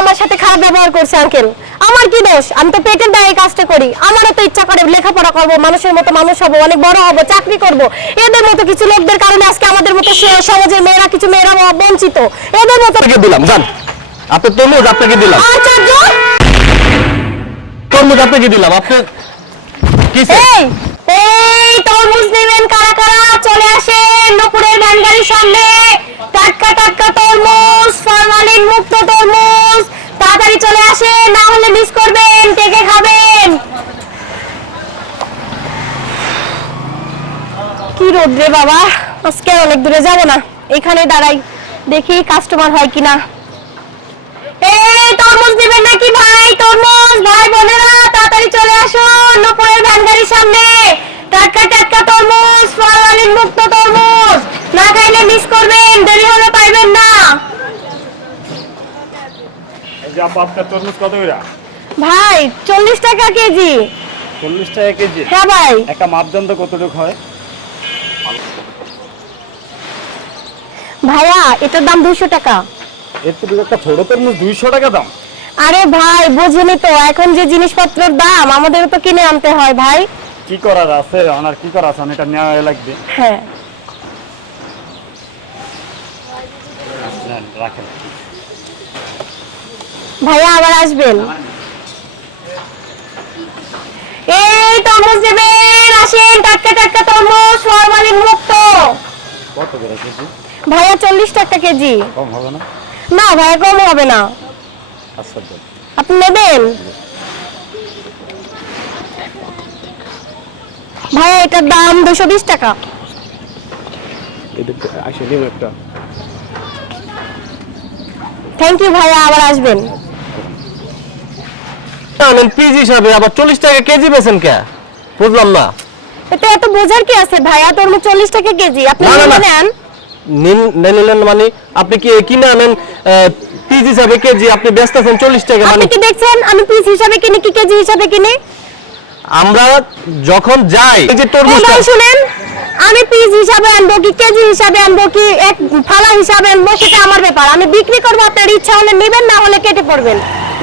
আমার সাথে খারাপ ব্যবহার করছে আঙ্কেল আমার কি দোষ? আমি তো পেটের দায়ে কাজটা করি। আমারও তো ইচ্ছা করে লেখাপড়া করব মানুষের মতো মানুষ হব অনেক বড় হব চাকরি করব। এদের মতো কিছু লোকদের কারণে আজকে আমাদের মতো সমাজের মেয়েরা কিছু মেয়েরা বঞ্চিত। এদের মতো দিলাম যান। আপনি তরমুজ আপনাকে দিলাম। আচার্য! তরমুজ আপনাকে দিলাম আপনি কিসে এই এই তরমুজ নেবেন কারা কারা? চলে আসেন নুপুরের ভ্যানগাড়ির সামনে। মিস করবেন টেকে খাবেন? কি রোদ রে বাবা, আজকে অনেক দূরে যাব না। এখানে দাঁড়াই, দেখি কাস্টমার হয় কিনা। তরমুজ নেবেন নাকি ভাই? তরমুজ, ভাই, বোনেরা, তাড়াতাড়ি চলে আসুন, নুপুরের ভ্যানগাড়ির সামনে। টাটকা টাটকা তরমুজ ফলওয়ালিন মুক্ত তরমুজ। না খাইলে মিস করবেন, দেরি হলে পাইবেন না। আপনার তরমুজ কত করে ভাই চল্লিশ টাকা কেজি। চল্লিশ টাকা কেজি? হ্যাঁ ভাই। একটা মাপদণ্ড কতটুকু হয়? ভাইয়া এটার দাম দুশো টাকা। এর তো একটা ছোট তরমুজ দুইশো টাকা দাম। আরে ভাই বুঝুনি তো এখন যে জিনিসপত্রের দাম আমাদের তো কিনে আনতে হয় ভাই। কি করার আছে? ওনার কি করার আছে? এটা নেওয়া লাগবে। হ্যাঁ। রাখেন ভাইয়া আবার আসবেন? এই তরমুজ দেবেন আসেন টাটকা টাটকা তরমুজ ফরমালিন মুক্ত। কত করে কেজি? ভাইয়া চল্লিশ টাকা কেজি। কম হবে না? না ভাইয়া কম হবে না। আচ্ছা আপনি নেবেন? ভাইয়া এটার দাম দুশো বিশ টাকা। থ্যাংক ইউ ভাইয়া আবার আসবেন। আনেন পিস হিসাবে আবার চল্লিশ টাকা কেজি বেছেন কে? বুঝলাম না। এটা এত বোঝার কি আছে ভাইয়া তরমুজ চল্লিশ টাকা কেজি। আপনি না, না, না। নেন। নিন নিন- নিলেন মানে আপনি কি কিনে আনেন পিস হিসাবে কেজি? আপনি ব্যস্ত আছেন চল্লিশ টাকা আপনি মানে কি দেখছেন? আমি পিস হিসাবে কিনি কি কেজি হিসাবে কিনি? আমরা যখন যাই এই যে ও তরমুজটা শুনেন। আমি পিস হিসাবে আনব কি কেজি হিসাবে আনব কি এক ফালা হিসাবে আনব সেটা আমার ব্যাপার। আমি বিক্রি করব আপনার ইচ্ছা হলে নেবেন না হলে কেটে পড়বেন।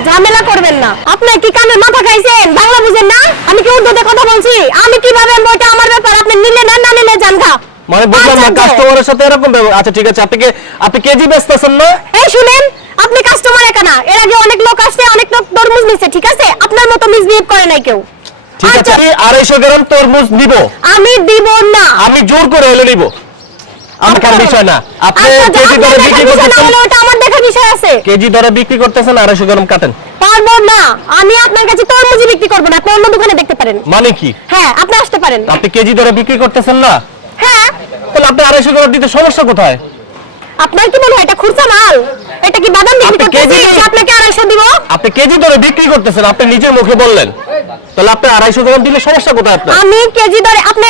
ঝামেলা করবেন না। আপনি কি কানে মাথা খাইছেন? বাংলা বুঝেন না? আমি কি উর্দুতে কথা বলছি? আমি কীভাবে আনব? এটা আমার ব্যাপার। আপনি নিলে নেন না নিলে যান গা মানে বুঝলাম না আচ্ছা, কাস্টমারের সাথে এরকম ব্যবহার আচ্ছা ঠিক আছে আপনি কি আপনি কেজি ব্যস্ত আছেন না? এই শুনেন আপনি কাস্টমার একা না। এর আগে অনেক লোক আসছে অনেক লোক তরমুজ নিছে ঠিক আছে? আপনার মতো মিসবিহেভ করে নাই কেউ। ঠিক আছে আচ্ছা, আমি আড়াইশো গ্রাম তরমুজ নিব। আমি দিব না। আমি জোর করে হলে নিব। আমার কোনো বিষয় না। আপনি আচ্ছা, কেজি দরে বিক্রি করতেছেন ওটা আমার দেখার বিষয় আছে। কেজি দরে বিক্রি করতেছেন আড়াইশো গ্রাম কাটেন। পারব না। আমি আপনার কাছে তরমুজই বিক্রি করব না। আপনি অন্য দোকানে দেখতে পারেন। মানে কি? হ্যাঁ আপনি আসতে পারেন। আপনি কেজি দরে বিক্রি করতেছেন না? হ্যাঁ। তাহলে আপনি আড়াইশো গ্রাম দিতে সমস্যা কোথায়? আপনার কি মনে হয় এটা খুরসা মাল? এটা কি বাদাম বিক্রি আপনি করতেছি কেজি- আপনাকে আড়াইশো দিব? আপনি কেজি দরে বিক্রি করতেছেন আপনি নিজের মুখে বললেন। তাহলে আপনি আড়াইশো গ্রাম দিলে সমস্যা কোথায় আপনার? আমি কেজি দরে আপনি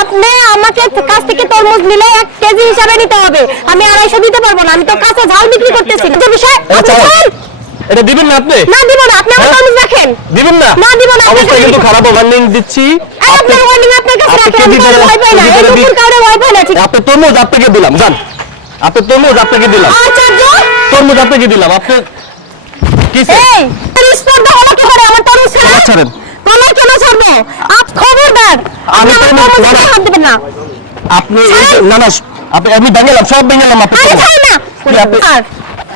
আপনি আমাকে কাছ থেকে তরমুজ নিলে এক কেজি হিসাবে নিতে হবে। আমি আড়াইশো দিতে পারব না আমি তো কাঁচা ঝাল বিক্রি করতেছি। যে বিষয় এটা দিবেন না আপনি? না দিব না আপনি আমার হ্যাঁ? তরমুজ রাখেন। দিবেন না? না, দিব না, অবস্থা কিন্তু খারাপ ওয়ার্নিং দিচ্ছি। আপনার warning আপনার কাছে রাখেন, আমি পাই না, এই বিক্রি- ভয় পাই না, ঠিক আপনি তরমুজ আপনাকে দিলাম যান। আপনি তরমুজ আপনাকে দিলাম। আচার্য, তরমুজ আপনাকে দিলাম। আপনি কিসে এই, স্পর্ধা হলো কি করে? আমার তরমুজ ছাড়া? আমার ছাড়েন। তোমার কেন ছাড়বো? আপ- খবরদার, আমি আমার না। হাত দিবেন না। আপনি যে- না না আপনি আমি ভেঙেলাম সব ভেঙেলাম আপনি আরে না। আর,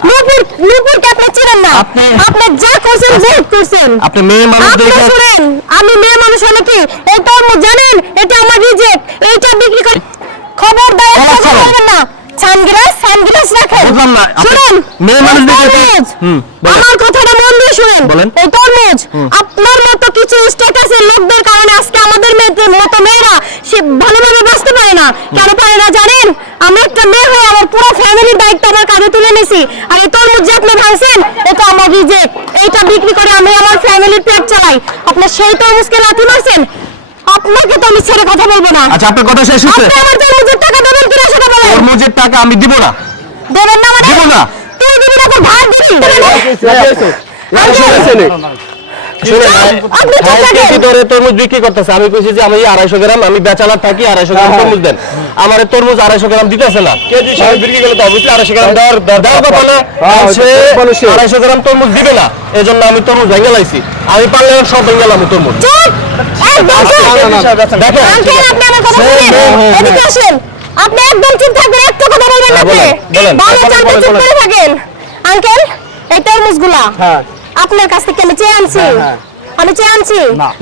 নূপুর, নূপুরকে আপনি চেনেন না। আপনি- আপনি যা করছেন, ভুল করছেন। আপনি মেয়ে আপনি মানুষদেরকে শুনেন, আমি মেয়ে মানুষ হলে কি এই তরমুজ জানেন এটা আমার রিজেক্ট এইটা বিক্রি করে খবরদার আমার কথা না সানগ্লাস সানগ্লাস রাখেন আপনি শুনুন মেয়ে মানুষদেরকে- তরমুজ, হুম, আমার দিয়ে শুনেন বলেন। এই তরমুজ আপনার মতো কিছু স্ট্যাটাসের লোকদের কারণে আজকে আমাদের মেয়েদের মতো মেয়েরা সে ভালোভাবে বাঁচতে পারে না কেন পারে না জানেন আমি একটা মেয়ে হয়ে আমার পুরো ফ্যামিলির দায়িত্ব আমার কাঁধে তুলে নিয়েছি আর এই তরমুজ যে আপনি ভাঙছেন এটা আমার রিজেক্ট এইটা বিক্রি করে আমি আমার ফ্যামিলির পেট চালাই আপনি সেই তরমুজকে লাথি মারছেন আপনাকে তো আমি ছেড়ে কথা বলব না আচ্ছা আপনার কথা শেষ হচ্ছে আপনি আমার তরমুজের টাকা দেবেন কিনা সেটা বলেন তরমুজের টাকা আমি দিব না দেবেন না মানে দিব না। তুই দিবি না তোর ভাত দিবি আমি কইছি যে আমি আড়াইশো গ্রাম আমি বেচালার থাকি আড়াইশো গ্রাম তরমুজ দেন আমার তরমুজ আড়াইশো গ্রাম দিতেছে না কেজি হিসাবে বিক্রি করলে তো অবশ্যই আড়াইশো গ্রাম দেওয়ার দেওয়ার কথা না হ্যাঁ, আর সে ওইটা মানুষের। আড়াইশো গ্রাম তরমুজ দিবে না এই জন্য আমি তরমুজ ভেঙে লাইছি আমি পারলে সব ভেঙে লাম তরমুজ আপনি আমার কথা হ্যাঁ, শুনেন। হ্যাঁ, হ্যাঁ, এদিকে আসেন। আপনি একদম চুপ থাকবেন একটু কথা বলবেন না হ্যাঁ, আপনি বলেন, বলেন। ভালো চালতে চুপ করে থাকেন আঙ্কেল এই তরমুজগুলা হ্যাঁ আপনার কাছ থেকে আমি চেয়ে আনছি হ্যাঁ, হ্যাঁ। আমি চেয়ে আনছি?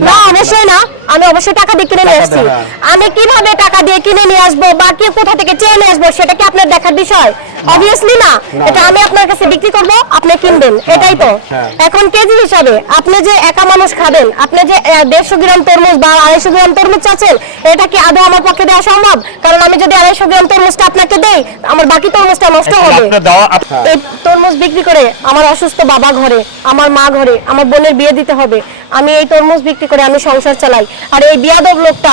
না, অবশ্যই না। আমি অবশ্যই টাকা দিয়ে কিনে নিয়ে আসছি। আমি কীভাবে টাকা দিয়ে কিনে নিয়ে আসব বা কি কোথা থেকে চেয়ে নিয়ে আসব সেটা কি আপনার দেখার বিষয়? অবভিয়াসলি না। এটা আমি আপনার কাছে বিক্রি করব আপনি কিনবেন। এটাই তো। হ্যাঁ। এখন কেজি হিসাবে আপনি যে একা মানুষ খাবেন আপনি যে দেড়শো গ্রাম তরমুজ বা আড়াইশো গ্রাম তরমুজ চাচ্ছেন এটা কি আদৌ আমার পক্ষে দেওয়া সম্ভব? কারণ আমি যদি আড়াইশো গ্রাম তরমুজটা আপনাকে দেই আমার বাকি তরমুজটা নষ্ট হবে। এই তরমুজ বিক্রি করে আমার অসুস্থ বাবা ঘরে আমার মা ঘরে আমার বোনের বিয়ে দিতে হবে। আমি এই তরমুজ বিক্রি করে আমি সংসার চালাই। আর এই বিয়াদব লোকটা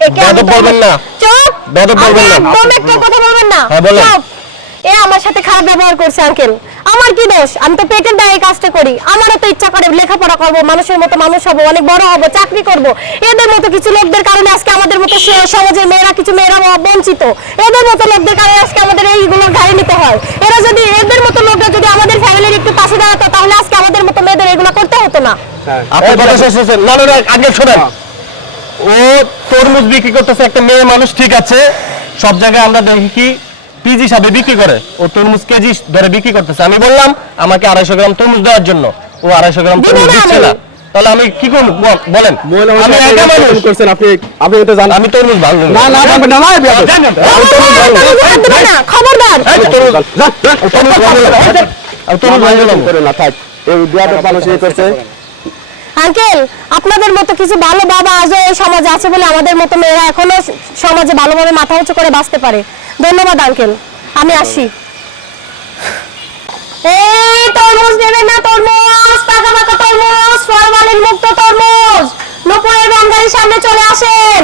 একে আমি বলবেন না। চুপ! বেয়াদব বলবেন না। একদম একটা কথা বলবেন না। হ্যাঁ, বলেন। চুপ। এ আমার সাথে খারাপ ব্যবহার করছে আঙ্কেল। আমার কি দোষ? আমি তো পেটের দায়ে কাজটা করি। আমারও তো ইচ্ছা করে লেখাপড়া করব মানুষের মতো মানুষ হব অনেক বড় হব চাকরি করব। এদের মতো কিছু লোকদের কারণে আজকে আমাদের মতো সমাজের মেয়েরা কিছু মেয়েরা বঞ্চিত। এদের মতো লোকদের কারণে আজকে আমাদের এইগুলো ঘাড়ে নিতে হয়। এরা যদি এদের মতো লোকরা যদি আমাদের ফ্যামিলির একটু না আপনার কথা শেষ হয়েছে না না না আগে শোনেন ও তরমুজ বিক্রি করতেছে একটা মেয়ে মানুষ ঠিক আছে সব জায়গায় আমরা দেখি কি পিজি হিসাবে বিক্রি করে ও তরমুজ কেজি ধরে বিক্রি করতেছে আমি বললাম আমাকে আড়াইশো গ্রাম তরমুজ দেওয়ার জন্য ও আড়াইশো গ্রাম তরমুজ দিচ্ছে না তাহলে আমি কি করব বলেন আমি একা মানুষ করছেন আপনি আপনি এটা জানেন আমি তরমুজ ভাঙবো না না না না না, খবরদার এই তরমুজ ভাঙবো না। তরমুজ। করে না থাক এই বিয়াদব মানুষ এই করছে? আঙ্কেল আপনাদের মতো কিছু ভালো বাবা আজও এই সমাজে আছে বলে আমাদের মতো মেয়েরা এখনও সমাজে ভালোভাবে মাথা উঁচু করে বাঁচতে পারে। ধন্যবাদ আঙ্কেল। আমি আসি। এই তরমুজ নেবেন না তরমুজ পাকা পাকা তরমুজ ফরমালিন মুক্ত তরমুজ। নুপুরের গাড়ির সামনে চলে আসেন।